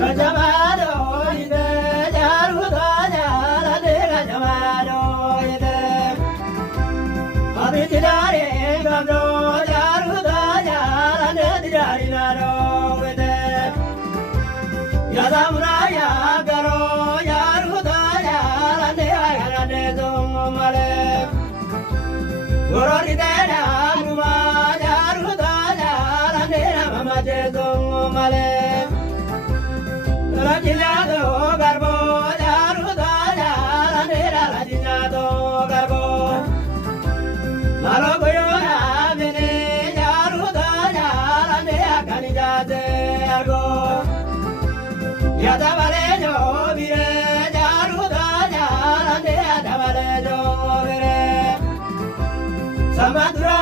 Gajamado ide jaruda jarane gajamado ide abitidare gabdo jaruda jarane didari naro ide yadamuraya garo jaruda jarane ayarane zomale gororide numa jaruda jarane mamaje zomale Rajinado garbo jaruda jarane rajinado garbo Malo goyona mene jaruda jarane akani jade argo Yada vale jo vire jaruda jarane yada vale jo vire Samadura